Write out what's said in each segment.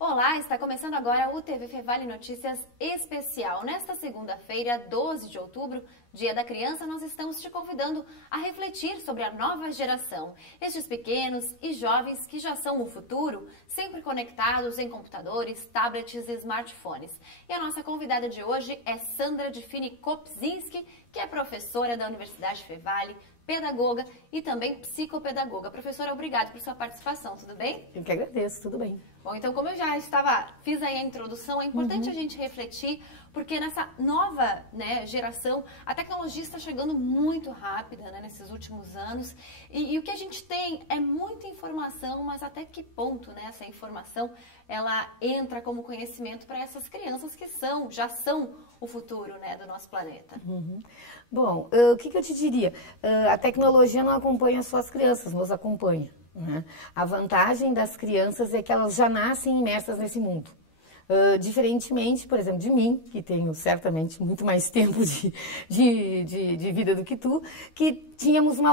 Olá, está começando agora o TV Fevale Notícias Especial. Nesta segunda-feira, 12 de outubro, Dia da Criança, nós estamos te convidando a refletir sobre a nova geração. Estes pequenos e jovens que já são o futuro, sempre conectados em computadores, tablets e smartphones. E a nossa convidada de hoje é Sandra Difini Kopczynski, que é professora da Universidade Fevale, pedagoga e também psicopedagoga. Professora, obrigada por sua participação, tudo bem? Eu que agradeço, tudo bem. Bom, então como eu já fiz aí a introdução, é importante a gente refletir, porque nessa nova geração, a tecnologia está chegando muito rápida nesses últimos anos, e o que a gente tem é muita informação, mas até que ponto essa informação ela entra como conhecimento para essas crianças que já são o futuro do nosso planeta? Bom, o que eu te diria? A tecnologia não acompanha só as crianças, nos acompanha. A vantagem das crianças é que elas já nascem imersas nesse mundo. Diferentemente, por exemplo, de mim, que tenho certamente muito mais tempo de vida do que tu, que tínhamos um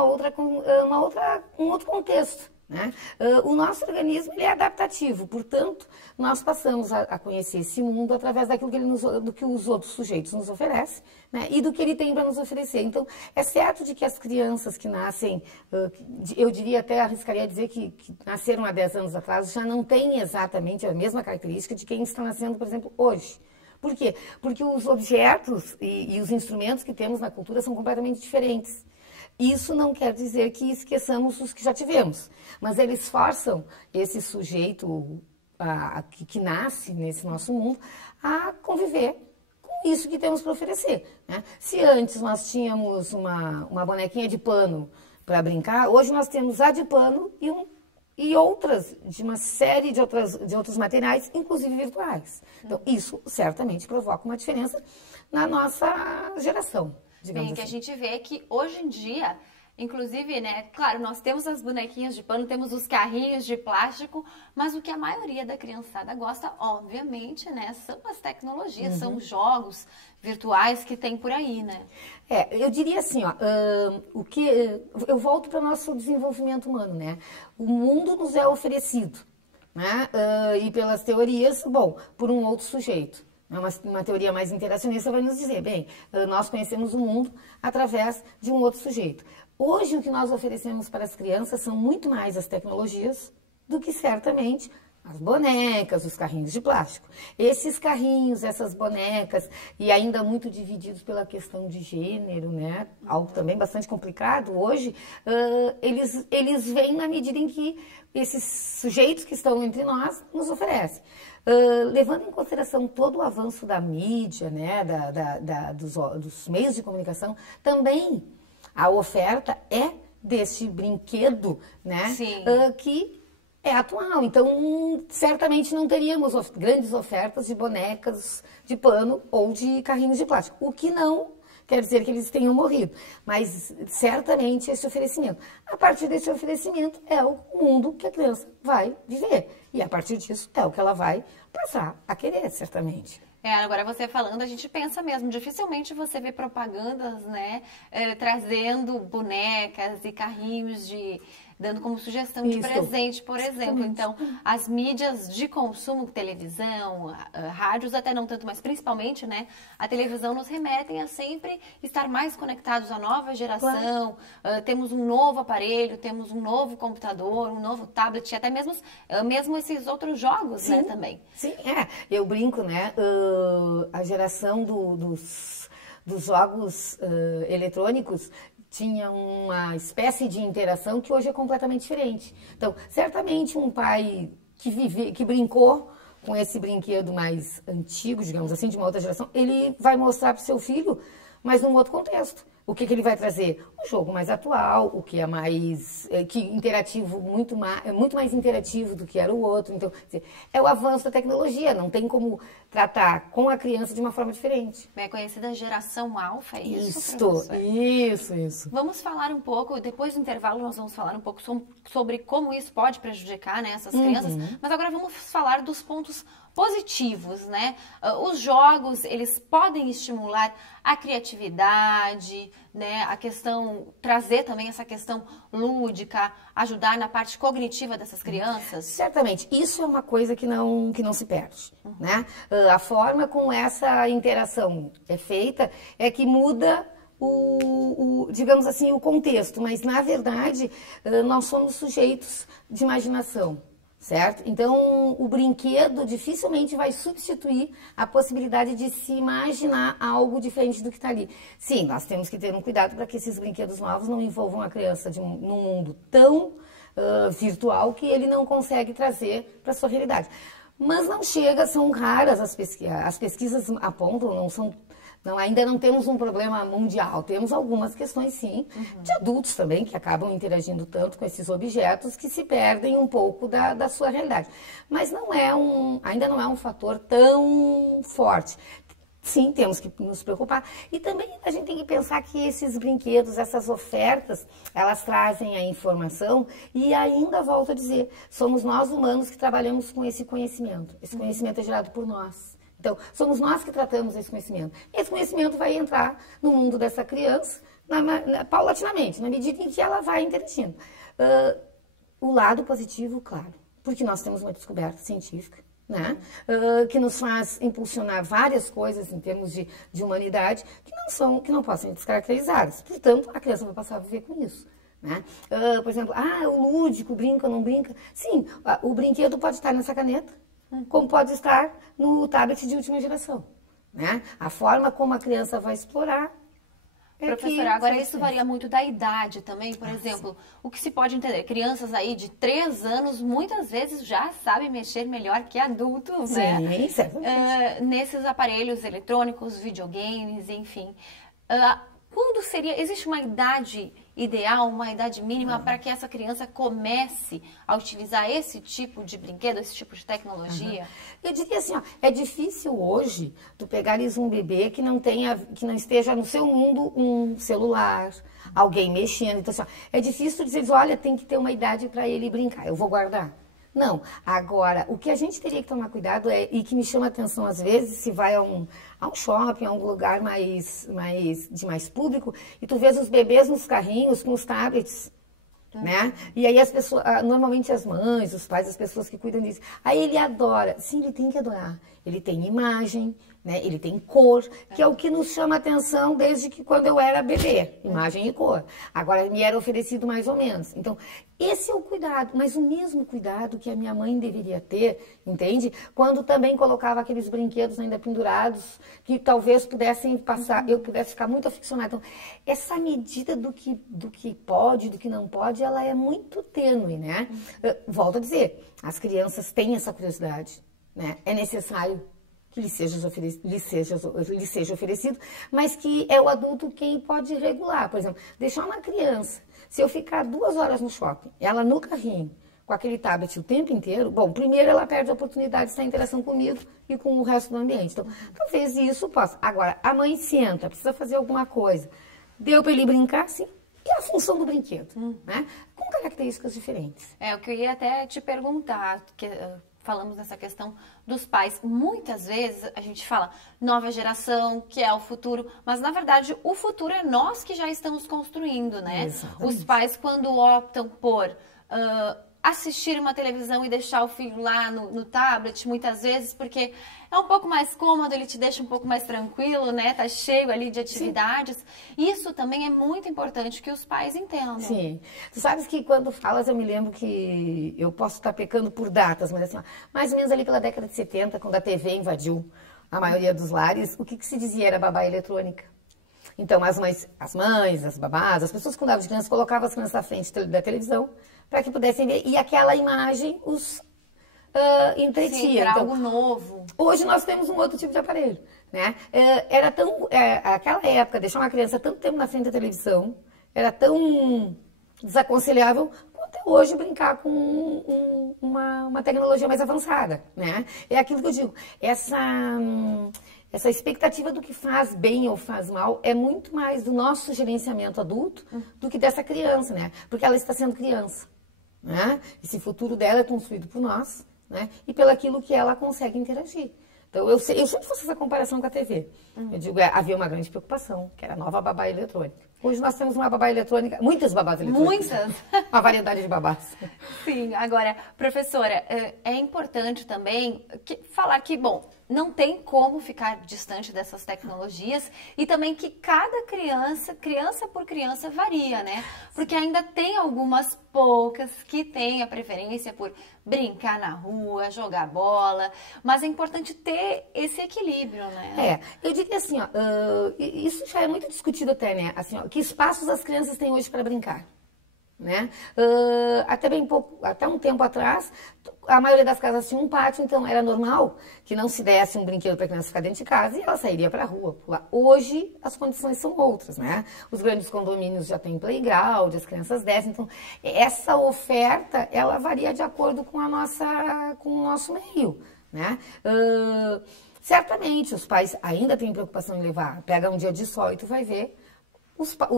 outro contexto. O nosso organismo ele é adaptativo, portanto, nós passamos a conhecer esse mundo através daquilo do que os outros sujeitos nos oferecem, e do que ele tem para nos oferecer. Então, é certo de que as crianças que nascem, eu diria até, arriscaria dizer que nasceram há 10 anos atrás, já não têm exatamente a mesma característica de quem está nascendo, por exemplo, hoje. Por quê? Porque os objetos e os instrumentos que temos na cultura são completamente diferentes. Isso não quer dizer que esqueçamos os que já tivemos, mas eles forçam esse sujeito que nasce nesse nosso mundo a conviver com isso que temos para oferecer. Se antes nós tínhamos uma bonequinha de pano para brincar, hoje nós temos a de pano e outras, de uma série de outros materiais, inclusive virtuais. Então, isso certamente provoca uma diferença na nossa geração. Bem, que a gente vê que hoje em dia, inclusive, claro, nós temos as bonequinhas de pano, temos os carrinhos de plástico, mas o que a maioria da criançada gosta, obviamente, são as tecnologias, são os jogos virtuais que tem por aí, Eu diria assim, eu volto para o nosso desenvolvimento humano, O mundo nos é oferecido, e pelas teorias, por um outro sujeito. Uma teoria mais interacionista vai nos dizer, bem, nós conhecemos o mundo através de um outro sujeito. Hoje, o que nós oferecemos para as crianças são muito mais as tecnologias do que, certamente, as bonecas, os carrinhos de plástico. Esses carrinhos, essas bonecas, e ainda muito divididos pela questão de gênero, algo também bastante complicado hoje, eles vêm na medida em que esses sujeitos que estão entre nós nos oferecem. Levando em consideração todo o avanço da mídia, dos meios de comunicação, também a oferta é deste brinquedo, que é atual. Então, certamente não teríamos grandes ofertas de bonecas de pano ou de carrinhos de plástico, o que não quer dizer que eles tenham morrido, mas certamente esse oferecimento. A partir desse oferecimento é o mundo que a criança vai viver. E a partir disso é o que ela vai passar a querer, certamente. Agora você falando, a gente pensa mesmo, dificilmente você vê propagandas, trazendo bonecas e carrinhos dando como sugestão de presente, por exemplo. Então, as mídias de consumo, televisão, rádios, até não tanto, mas principalmente, a televisão nos remetem a sempre estar mais conectados à nova geração. Temos um novo aparelho, temos um novo computador, um novo tablet, até mesmo esses outros jogos, também. Sim, eu brinco, a geração dos jogos eletrônicos tinha uma espécie de interação que hoje é completamente diferente. Então, certamente um pai que brincou com esse brinquedo mais antigo, digamos assim, de uma outra geração, ele vai mostrar para o seu filho, mas num outro contexto. O que ele vai trazer? Um jogo mais atual, o que é mais interativo, muito mais interativo do que era o outro. Então, quer dizer, é o avanço da tecnologia, não tem como tratar com a criança de uma forma diferente. É conhecida a geração alfa, é isso, Isso. Vamos falar um pouco, depois do intervalo nós vamos falar um pouco sobre como isso pode prejudicar essas crianças, mas agora vamos falar dos pontos positivos, né? Os jogos, eles podem estimular a criatividade, né? A questão, trazer também essa questão lúdica, ajudar na parte cognitiva dessas crianças? Certamente, isso é uma coisa que não se perde, né? A forma como essa interação é feita é que muda digamos assim, o contexto, mas na verdade nós somos sujeitos de imaginação, certo? Então o brinquedo dificilmente vai substituir a possibilidade de se imaginar algo diferente do que está ali. Sim, nós temos que ter um cuidado para que esses brinquedos novos não envolvam a criança num mundo tão virtual que ele não consegue trazer para a sua realidade. Mas não chega, são raras as pesquisas apontam, ainda não temos um problema mundial. Temos algumas questões, sim, de adultos também, que acabam interagindo tanto com esses objetos que se perdem um pouco da sua realidade. Mas ainda não é um fator tão forte. Sim, temos que nos preocupar. E também a gente tem que pensar que esses brinquedos, essas ofertas, elas trazem a informação e ainda, volto a dizer, somos nós humanos que trabalhamos com esse conhecimento. Esse conhecimento é gerado por nós. Então, somos nós que tratamos esse conhecimento. Esse conhecimento vai entrar no mundo dessa criança paulatinamente, na medida em que ela vai interagindo. O lado positivo, claro, porque nós temos uma descoberta científica, né? Que nos faz impulsionar várias coisas em termos de humanidade que não possam ser descaracterizadas. Portanto, a criança vai passar a viver com isso. Né? Por exemplo, o lúdico, brinca ou não brinca. Sim, o brinquedo pode estar nessa caneta, como pode estar no tablet de última geração. Né? A forma como a criança vai explorar. Professora, agora isso varia muito da idade também, por exemplo, o que se pode entender? Crianças aí de 3 anos muitas vezes já sabem mexer melhor que adultos, né? Sim, certamente. Nesses aparelhos eletrônicos, videogames, enfim. Existe uma idade ideal, uma idade mínima para que essa criança comece a utilizar esse tipo de brinquedo, esse tipo de tecnologia? Eu diria assim, é difícil hoje tu pegares um bebê que não esteja no seu mundo um celular, alguém mexendo. Então, assim, é difícil dizer, olha, tem que ter uma idade para ele brincar, eu vou guardar. Não. Agora, o que a gente teria que tomar cuidado e que me chama a atenção às vezes, se vai a um shopping, a um lugar de mais público, e tu vês os bebês nos carrinhos com os tablets, né? E aí as pessoas, normalmente as mães, os pais, as pessoas que cuidam disso, aí ele adora. Sim, ele tem que adorar. Ele tem imagem, né? Ele tem cor, que é o que nos chama a atenção desde que quando eu era bebê, imagem e cor. Agora me era oferecido mais ou menos. Então, esse é o cuidado, mas o mesmo cuidado que a minha mãe deveria ter, entende? Quando também colocava aqueles brinquedos ainda pendurados, que talvez pudessem passar, eu pudesse ficar muito aficionada. Então, essa medida do que pode, do que não pode, ela é muito tênue, né? Volto a dizer, as crianças têm essa curiosidade, né? É necessário que lhe seja oferecido, mas que é o adulto quem pode regular. Por exemplo, deixar uma criança, se eu ficar 2 horas no shopping, ela no carrinho, com aquele tablet o tempo inteiro, bom, primeiro ela perde a oportunidade de estar em interação comigo e com o resto do ambiente. Então, talvez isso possa. Agora, a mãe senta, precisa fazer alguma coisa, deu para ele brincar, sim. E a função do brinquedo, né? Com características diferentes. O que eu ia até te perguntar, que falamos nessa questão dos pais. Muitas vezes a gente fala nova geração, que é o futuro, mas na verdade o futuro é nós que já estamos construindo, né? Exatamente. Os pais, quando optam por assistir uma televisão e deixar o filho lá no tablet, muitas vezes, porque é um pouco mais cômodo, ele te deixa um pouco mais tranquilo, né? Tá cheio ali de atividades. Sim. Isso também é muito importante que os pais entendam. Sim. Tu sabes que quando falas, eu me lembro que eu posso estar pecando por datas, mas assim, mais ou menos ali pela década de 70, quando a TV invadiu a maioria dos lares, o que se dizia era babá eletrônica. Então, as mães, as babás, as pessoas que cuidavam de crianças, colocavam as crianças na frente da televisão para que pudessem ver. E aquela imagem os entretia. Sim, era algo novo. Hoje nós temos um outro tipo de aparelho, né? Era tão... aquela época, deixar uma criança tanto tempo na frente da televisão, era tão desaconselhável quanto hoje brincar com uma tecnologia mais avançada, né? É aquilo que eu digo, essa expectativa do que faz bem ou faz mal é muito mais do nosso gerenciamento adulto do que dessa criança, né? Porque ela está sendo criança, né? Esse futuro dela é construído por nós, né? E pelaquilo que ela consegue interagir. Então, eu sempre faço essa comparação com a TV. Eu digo, havia uma grande preocupação, que era a nova babá eletrônica. Hoje nós temos uma babá eletrônica, muitas babás eletrônicas. Muitas! Uma variedade de babás. Sim, agora, professora, é importante também falar que, bom, não tem como ficar distante dessas tecnologias e também que cada criança por criança, varia, né? Porque ainda tem algumas poucas que têm a preferência por brincar na rua, jogar bola, mas é importante ter esse equilíbrio, né? Eu diria assim, ó, isso já é muito discutido até, né? Assim, ó, que espaços as crianças têm hoje para brincar, né? Até um tempo atrás, a maioria das casas tinha um pátio, então era normal que não se desse um brinquedo para a criança ficar dentro de casa e ela sairia para a rua pular. Hoje as condições são outras, né? Os grandes condomínios já têm playground, as crianças descem, então essa oferta ela varia de acordo com o nosso meio, né? Certamente os pais ainda têm preocupação em levar, pega um dia de sol e tu vai ver.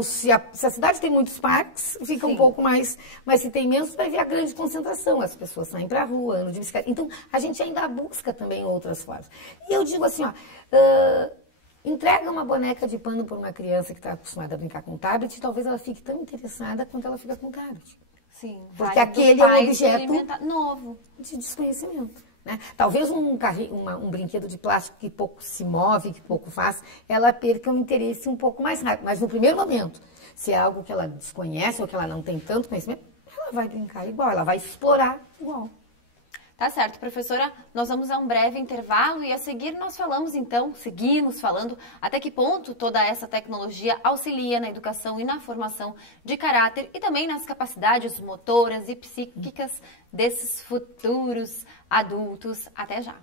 Se a cidade tem muitos parques, fica um pouco mais, mas se tem menos, vai ver a grande concentração. As pessoas saem para a rua, andam de bicicleta. Então, a gente ainda busca também outras formas. E eu digo assim, ó, entrega uma boneca de pano para uma criança que está acostumada a brincar com tablet, e talvez ela fique tão interessada quanto ela fica com tablet. Sim, porque aquele é um objeto novo de desconhecimento. Né? Talvez um brinquedo de plástico que pouco se move, que pouco faz, ela perca um interesse um pouco mais rápido. Mas no primeiro momento, se é algo que ela desconhece ou que ela não tem tanto conhecimento, ela vai brincar igual, ela vai explorar igual. Tá certo, professora. Nós vamos a um breve intervalo e a seguir nós seguimos falando até que ponto toda essa tecnologia auxilia na educação e na formação de caráter e também nas capacidades motoras e psíquicas desses futuros adultos. Até já!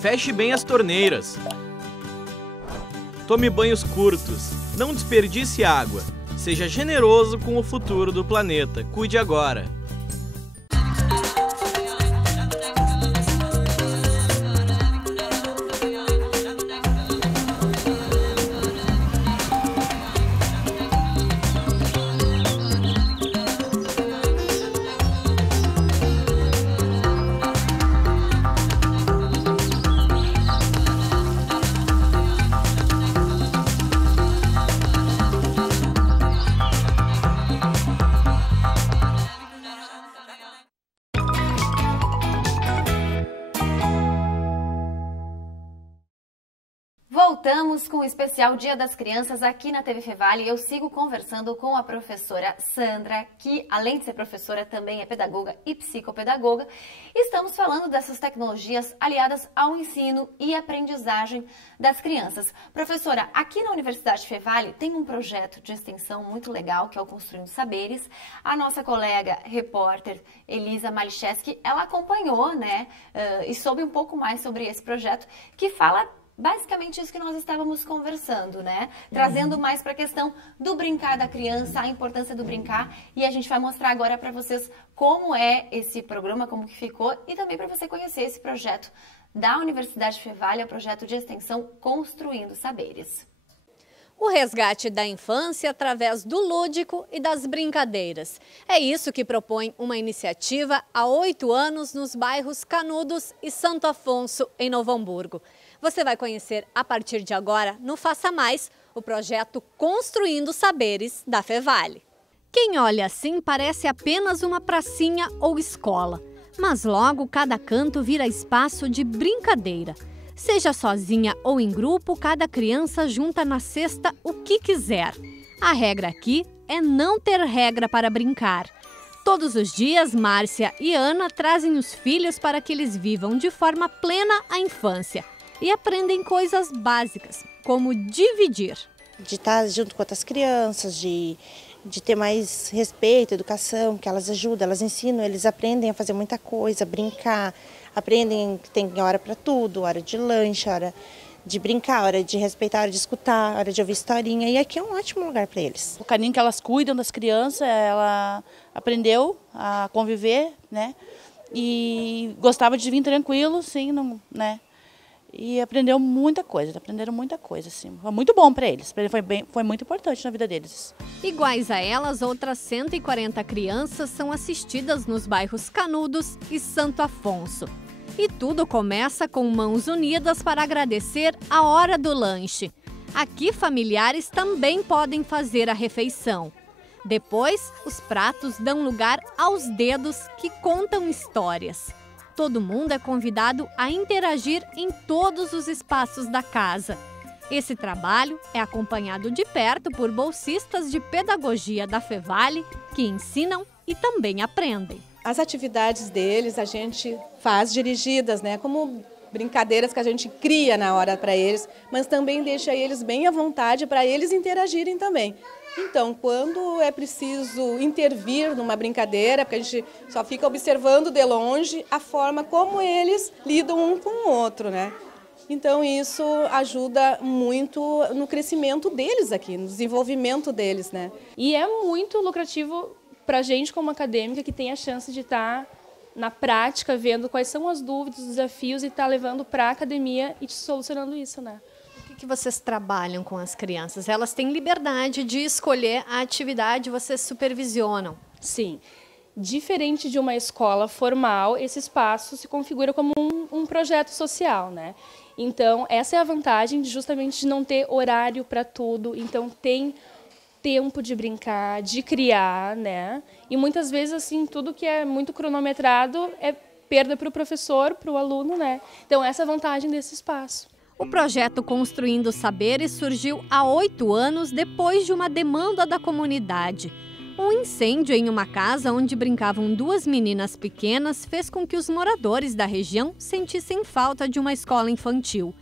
Feche bem as torneiras. Tome banhos curtos. Não desperdice água. Seja generoso com o futuro do planeta. Cuide agora. Voltamos com o especial Dia das Crianças aqui na TV Fevale. Eu sigo conversando com a professora Sandra, que além de ser professora também é pedagoga e psicopedagoga. Estamos falando dessas tecnologias aliadas ao ensino e aprendizagem das crianças. Professora, aqui na Universidade Fevale tem um projeto de extensão muito legal que é o Construindo Saberes. A nossa colega repórter Elisa Malicheski, ela acompanhou, né, e soube um pouco mais sobre esse projeto que fala basicamente isso que nós estávamos conversando, né? Trazendo mais para a questão do brincar da criança, a importância do brincar. E a gente vai mostrar agora para vocês como é esse programa, como que ficou e também para você conhecer esse projeto da Universidade Fevale, o projeto de extensão Construindo Saberes. O resgate da infância através do lúdico e das brincadeiras. É isso que propõe uma iniciativa há 8 anos nos bairros Canudos e Santo Afonso, em Novo Hamburgo. Você vai conhecer a partir de agora, no Faça Mais, o projeto Construindo Saberes da Fevale. Quem olha assim parece apenas uma pracinha ou escola, mas logo cada canto vira espaço de brincadeira. Seja sozinha ou em grupo, cada criança junta na cesta o que quiser. A regra aqui é não ter regra para brincar. Todos os dias, Márcia e Ana trazem os filhos para que eles vivam de forma plena a infância. e aprendem coisas básicas, como dividir. De estar junto com outras crianças, de ter mais respeito, educação, que elas ajudam, elas ensinam, eles aprendem a fazer muita coisa, brincar, aprendem que tem hora para tudo, hora de lanche, hora de brincar, hora de respeitar, hora de escutar, hora de ouvir historinha, e aqui é um ótimo lugar para eles. O carinho que elas cuidam das crianças, ela aprendeu a conviver, né? E gostava de vir tranquilo, sim, não, né? E aprenderam muita coisa, assim. Foi muito bom para eles, foi muito importante na vida deles. Iguais a elas, outras 140 crianças são assistidas nos bairros Canudos e Santo Afonso. E tudo começa com mãos unidas para agradecer a hora do lanche. Aqui, familiares também podem fazer a refeição. Depois, os pratos dão lugar aos dedos que contam histórias. Todo mundo é convidado a interagir em todos os espaços da casa. Esse trabalho é acompanhado de perto por bolsistas de pedagogia da Fevale, que ensinam e também aprendem. As atividades deles a gente faz dirigidas, né, como brincadeiras que a gente cria na hora para eles, mas também deixa eles bem à vontade para eles interagirem também. Então, quando é preciso intervir numa brincadeira, porque a gente só fica observando de longe a forma como eles lidam um com o outro, né? Então, isso ajuda muito no crescimento deles aqui, no desenvolvimento deles, né? E é muito lucrativo para a gente como acadêmica que tem a chance de estar na prática, vendo quais são as dúvidas, os desafios e estar levando para a academia e solucionando isso, né? O que vocês trabalham com as crianças? Elas têm liberdade de escolher a atividade, vocês supervisionam? Sim. Diferente de uma escola formal, esse espaço se configura como um projeto social, né? Então, essa é a vantagem justamente de não ter horário para tudo. Então, tem tempo de brincar, de criar, né? E muitas vezes, assim, tudo que é muito cronometrado é perda para o professor, para o aluno, né? Então, essa é a vantagem desse espaço. O projeto Construindo Saberes surgiu há 8 anos depois de uma demanda da comunidade. Um incêndio em uma casa onde brincavam 2 meninas pequenas fez com que os moradores da região sentissem falta de uma escola infantil.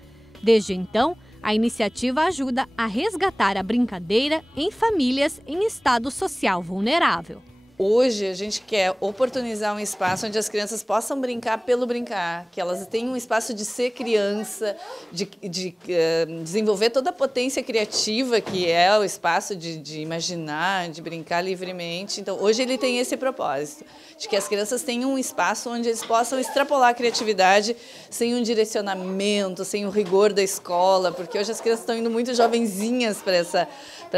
Desde então, a iniciativa ajuda a resgatar a brincadeira em famílias em estado social vulnerável. Hoje a gente quer oportunizar um espaço onde as crianças possam brincar pelo brincar, que elas tenham um espaço de ser criança, de desenvolver toda a potência criativa que é o espaço de imaginar, de brincar livremente. Então hoje ele tem esse propósito, de que as crianças tenham um espaço onde eles possam extrapolar a criatividade sem um direcionamento, sem o rigor da escola, porque hoje as crianças estão indo muito jovenzinhas para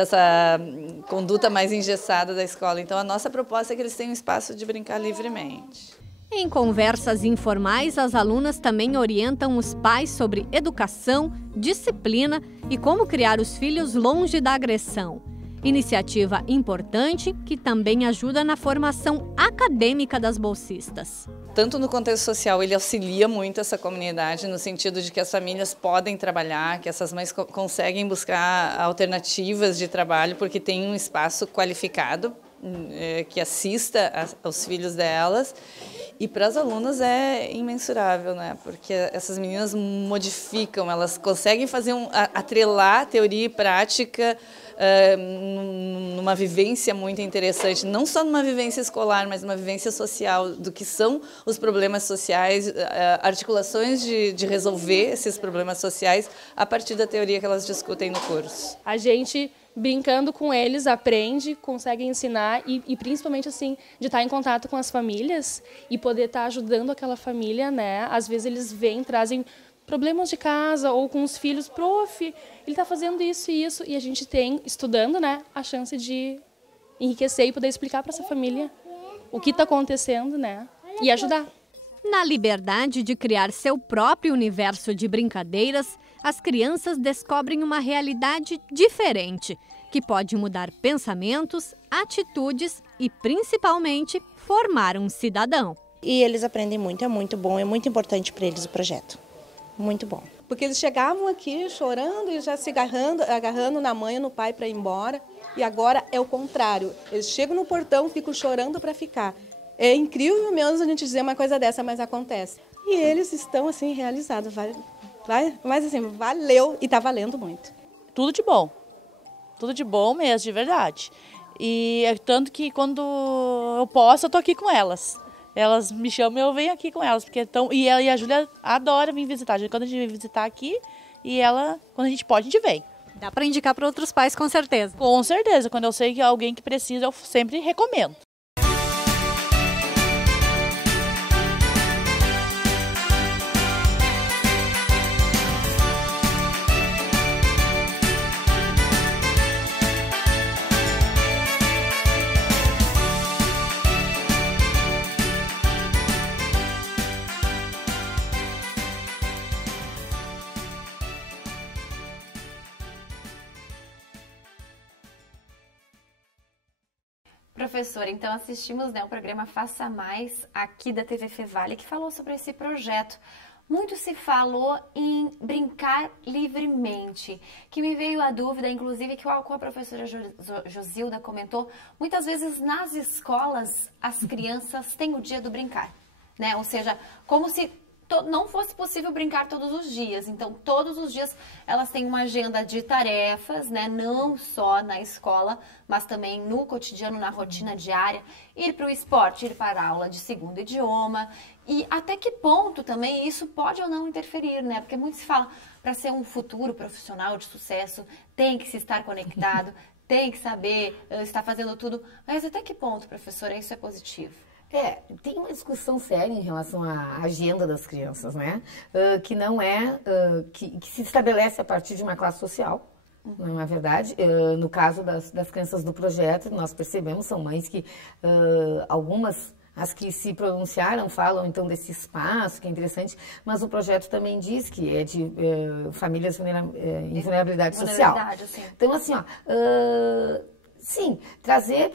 essa conduta mais engessada da escola. Então a nossa proposta é que eles tenham um espaço de brincar livremente. Em conversas informais, as alunas também orientam os pais sobre educação, disciplina e como criar os filhos longe da agressão. Iniciativa importante que também ajuda na formação acadêmica das bolsistas. Tanto no contexto social, ele auxilia muito essa comunidade, no sentido de que as famílias podem trabalhar, que essas mães conseguem buscar alternativas de trabalho, porque tem um espaço qualificado que assista aos filhos delas. E para as alunas é imensurável, né? Porque essas meninas modificam, elas conseguem fazer atrelar teoria e prática numa vivência muito interessante, não só numa vivência escolar, mas numa vivência social, do que são os problemas sociais, articulações de resolver esses problemas sociais a partir da teoria que elas discutem no curso. A gente, brincando com eles, aprende, consegue ensinar e principalmente assim, de estar em contato com as famílias e poder estar ajudando aquela família, né? Às vezes eles vêm, trazem problemas de casa ou com os filhos, prof, ele está fazendo isso e isso, e a gente tem, estudando, né, a chance de enriquecer e poder explicar para essa família o que está acontecendo, né, e ajudar. Na liberdade de criar seu próprio universo de brincadeiras, as crianças descobrem uma realidade diferente, que pode mudar pensamentos, atitudes e, principalmente, formar um cidadão. E eles aprendem muito, é muito bom, é muito importante para eles o projeto. Muito bom. Porque eles chegavam aqui chorando e já se agarrando na mãe e no pai para ir embora. E agora é o contrário. Eles chegam no portão, ficam chorando para ficar. É incrível mesmo a gente dizer uma coisa dessa, mas acontece. E eles estão assim realizados. Mas assim, valeu e tá valendo muito. Tudo de bom mesmo, de verdade. E tanto que quando eu posso, eu tô aqui com elas. Elas me chamam e eu venho aqui com elas. E a Júlia adora vir visitar. Quando a gente vem visitar aqui, e ela, quando a gente pode, a gente vem. Dá para indicar para outros pais, com certeza. Com certeza. Quando eu sei que é alguém que precisa, eu sempre recomendo. Professora, então assistimos, né, o programa Faça Mais aqui da TV Fevale, que falou sobre esse projeto. Muito se falou em brincar livremente, que me veio a dúvida, inclusive, que a professora Josilda comentou, muitas vezes nas escolas as crianças têm o dia do brincar, né? Ou seja, como se não fosse possível brincar todos os dias. Então, todos os dias elas têm uma agenda de tarefas, né? Não só na escola, mas também no cotidiano, na rotina diária. Ir para o esporte, ir para a aula de segundo idioma. E até que ponto também isso pode ou não interferir, né? Porque muito se fala, para ser um futuro profissional de sucesso, tem que se estar conectado, tem que saber estar fazendo tudo. Mas até que ponto, professora, isso é positivo? Tem uma discussão séria em relação à agenda das crianças, né? Que não é, que se estabelece a partir de uma classe social, não é verdade? No caso das crianças do projeto, nós percebemos, são mães que algumas, as que se pronunciaram, falam então desse espaço, que é interessante, mas o projeto também diz que é de famílias em vulnerabilidade social. Assim. Então, assim, sim, trazer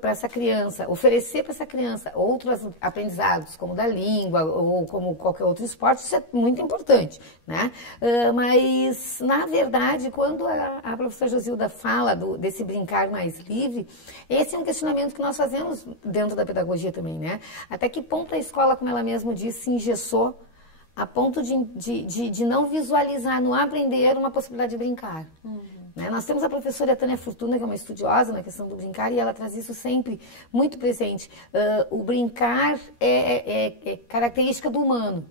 para essa criança, oferecer para essa criança outros aprendizados, como da língua ou como qualquer outro esporte, isso é muito importante, né? Mas, na verdade, quando a professora Josilda fala desse brincar mais livre, esse é um questionamento que nós fazemos dentro da pedagogia também, né? Até que ponto a escola, como ela mesma disse, se engessou a ponto de não visualizar no aprender uma possibilidade de brincar. Né? Nós temos a professora Tânia Fortuna, que é uma estudiosa na questão do brincar, e ela traz isso sempre muito presente. O brincar é característica do humano.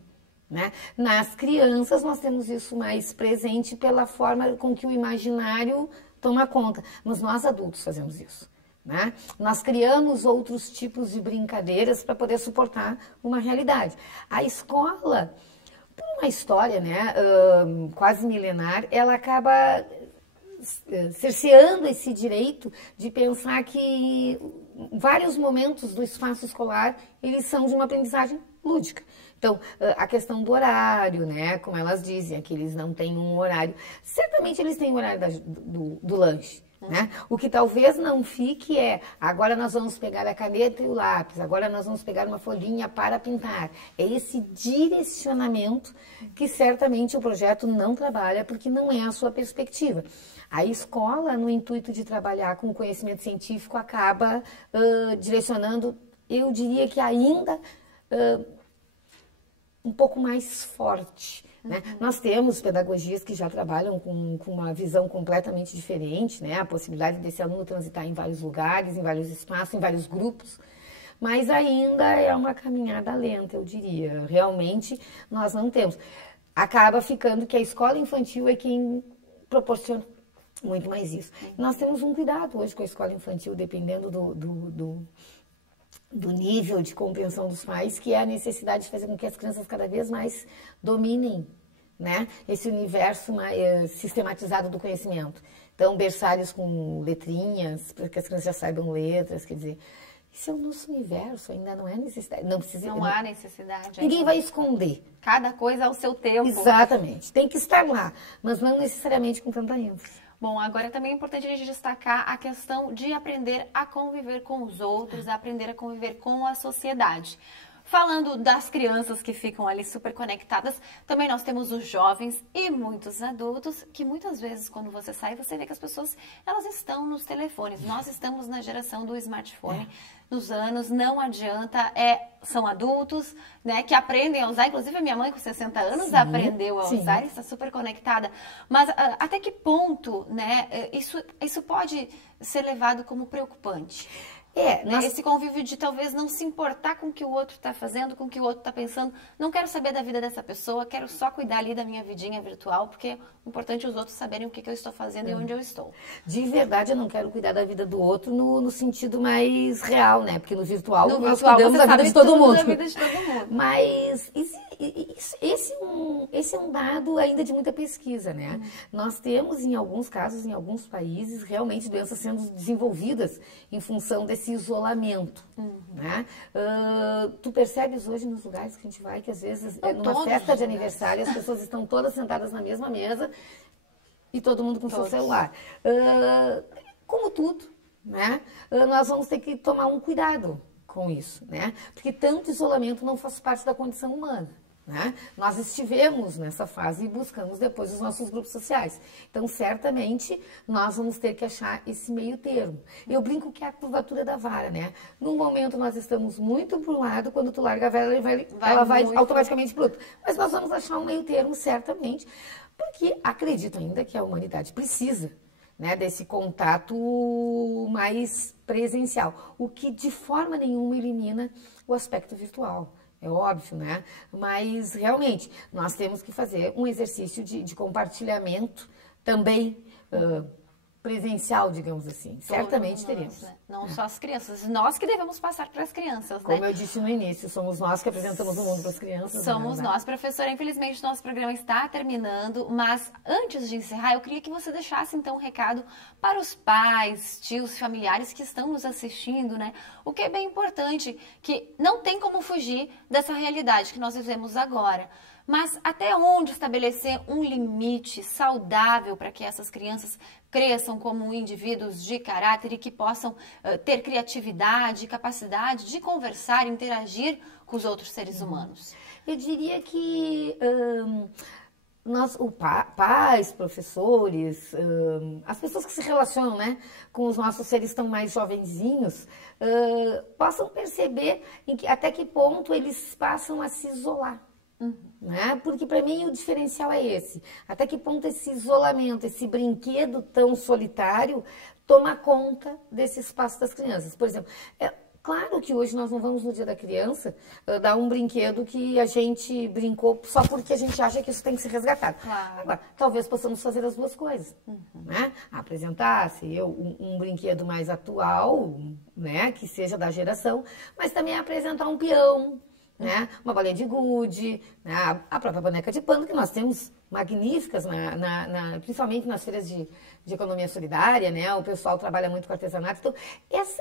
Né? Nas crianças, nós temos isso mais presente pela forma com que o imaginário toma conta. Mas nós adultos fazemos isso. Né? Nós criamos outros tipos de brincadeiras para poder suportar uma realidade. A escola, por uma história, né, quase milenar, ela acaba cerceando esse direito de pensar que vários momentos do espaço escolar, eles são de uma aprendizagem lúdica. Então, a questão do horário, né, como elas dizem, que eles não têm um horário. Certamente eles têm o horário do lanche. Né? O que talvez não fique agora nós vamos pegar a caneta e o lápis, agora nós vamos pegar uma folhinha para pintar. É esse direcionamento que certamente o projeto não trabalha, porque não é a sua perspectiva. A escola, no intuito de trabalhar com o conhecimento científico, acaba direcionando, eu diria que ainda um pouco mais forte. Né? Nós temos pedagogias que já trabalham com uma visão completamente diferente, né? A possibilidade desse aluno transitar em vários lugares, em vários espaços, em vários grupos, mas ainda é uma caminhada lenta, eu diria. Realmente, nós não temos. Acaba ficando que a escola infantil é quem proporciona muito mais isso. Nós temos um cuidado hoje com a escola infantil, dependendo do nível de compreensão dos pais, que é a necessidade de fazer com que as crianças cada vez mais dominem, né, esse universo sistematizado do conhecimento. Então, berçários com letrinhas, para que as crianças já saibam letras, quer dizer, esse é o nosso universo, ainda não é necessidade. Não há necessidade. Ninguém vai esconder. Cada coisa ao seu tempo. Exatamente, tem que estar lá, mas não necessariamente com tanta ênfase. Bom, agora também é importante a gente destacar a questão de aprender a conviver com os outros, aprender a conviver com a sociedade. Falando das crianças que ficam ali super conectadas, também nós temos os jovens e muitos adultos que muitas vezes quando você sai, você vê que as pessoas elas estão nos telefones. Nós estamos na geração do smartphone. Nos anos, não adianta, são adultos, né, que aprendem a usar, inclusive a minha mãe com 60 anos aprendeu a usar, está super conectada, mas até que ponto, né, isso pode ser levado como preocupante? Esse convívio de talvez não se importar com o que o outro está fazendo, com o que o outro está pensando. Não quero saber da vida dessa pessoa, quero só cuidar ali da minha vidinha virtual, porque o importante é os outros saberem o que eu estou fazendo e onde eu estou. De verdade, eu não quero cuidar da vida do outro no sentido mais real, né? Porque no virtual nós cuidamos da vida de todo mundo. Mas esse é um dado ainda de muita pesquisa, né? Nós temos, em alguns casos, em alguns países, realmente doenças sendo desenvolvidas em função desse isolamento, né? Tu percebes hoje nos lugares que a gente vai que às vezes numa festa de aniversário as pessoas estão todas sentadas na mesma mesa e todo mundo com seu celular. Como tudo, né? Nós vamos ter que tomar um cuidado com isso, né? Porque tanto isolamento não faz parte da condição humana. Né? Nós estivemos nessa fase e buscamos depois os nossos grupos sociais. Então, certamente, nós vamos ter que achar esse meio termo. Eu brinco que é a curvatura da vara, né? Num momento nós estamos muito para um lado, quando tu larga a vara, ela vai automaticamente para o outro. Mas nós vamos achar um meio termo, certamente, porque acredito ainda que a humanidade precisa, né, desse contato mais presencial, o que de forma nenhuma elimina o aspecto virtual. É óbvio, né? Mas, realmente, nós temos que fazer um exercício de compartilhamento também presencial, digamos assim. Certamente teremos. Né? Não só as crianças. Nós que devemos passar para as crianças, Como eu disse no início, somos nós que apresentamos o mundo para as crianças. Somos nós, professora. Infelizmente, nosso programa está terminando, mas antes de encerrar, eu queria que você deixasse, então, um recado para os pais, tios, familiares que estão nos assistindo, né? O que é bem importante, que não tem como fugir dessa realidade que nós vivemos agora. Mas até onde estabelecer um limite saudável para que essas crianças cresçam como indivíduos de caráter e que possam ter criatividade, capacidade de conversar, interagir com os outros seres humanos? Eu diria que pais, professores, as pessoas que se relacionam, né, com os nossos seres tão mais jovenzinhos, possam perceber até que ponto eles passam a se isolar. Né? Porque para mim o diferencial é esse. Até que ponto esse isolamento, esse brinquedo tão solitário toma conta desse espaço das crianças. Por exemplo, claro que hoje nós não vamos no Dia da Criança dar um brinquedo que a gente brincou só porque a gente acha que isso tem que ser resgatado. Claro. Agora, talvez possamos fazer as duas coisas. Né? Apresentar um brinquedo mais atual, né? Que seja da geração, mas também apresentar um peão, né? Uma bolinha de gude, né? A própria boneca de pano, que nós temos magníficas, principalmente nas feiras de economia solidária, né? O pessoal trabalha muito com artesanato. Então,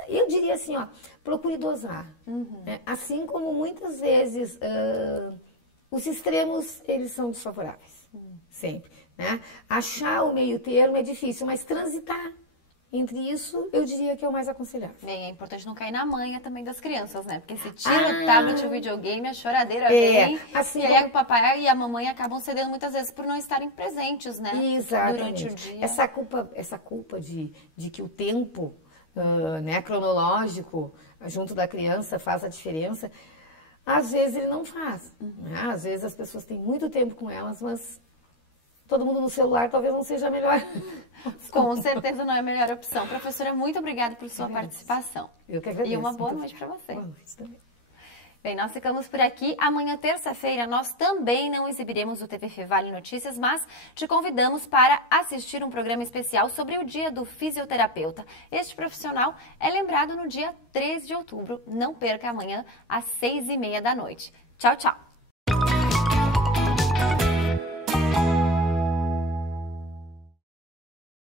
eu diria assim, procure dosar. Né? Assim como muitas vezes os extremos, eles são desfavoráveis. Sempre. Né? Achar o meio termo é difícil, mas transitar entre isso, eu diria que é o mais aconselhável. Bem, é importante não cair na manha também das crianças, né? Porque se tira o tablet, o videogame, a choradeira vem. Assim, e aí o papai e a mamãe acabam cedendo muitas vezes por não estarem presentes, né? Exatamente. Durante o dia. Essa culpa de que o tempo né, cronológico junto da criança faz a diferença, às vezes ele não faz. Né? Às vezes as pessoas têm muito tempo com elas, mas todo mundo no celular talvez não seja a melhor. Com certeza não é a melhor opção. Professora, muito obrigada por sua participação. Eu que agradeço. E uma boa noite para você. Boa noite também. Bem, nós ficamos por aqui. Amanhã, terça-feira, nós também não exibiremos o TV Fevale Notícias, mas te convidamos para assistir um programa especial sobre o Dia do Fisioterapeuta. Este profissional é lembrado no dia 13 de outubro. Não perca amanhã, às 6h30 da noite. Tchau, tchau.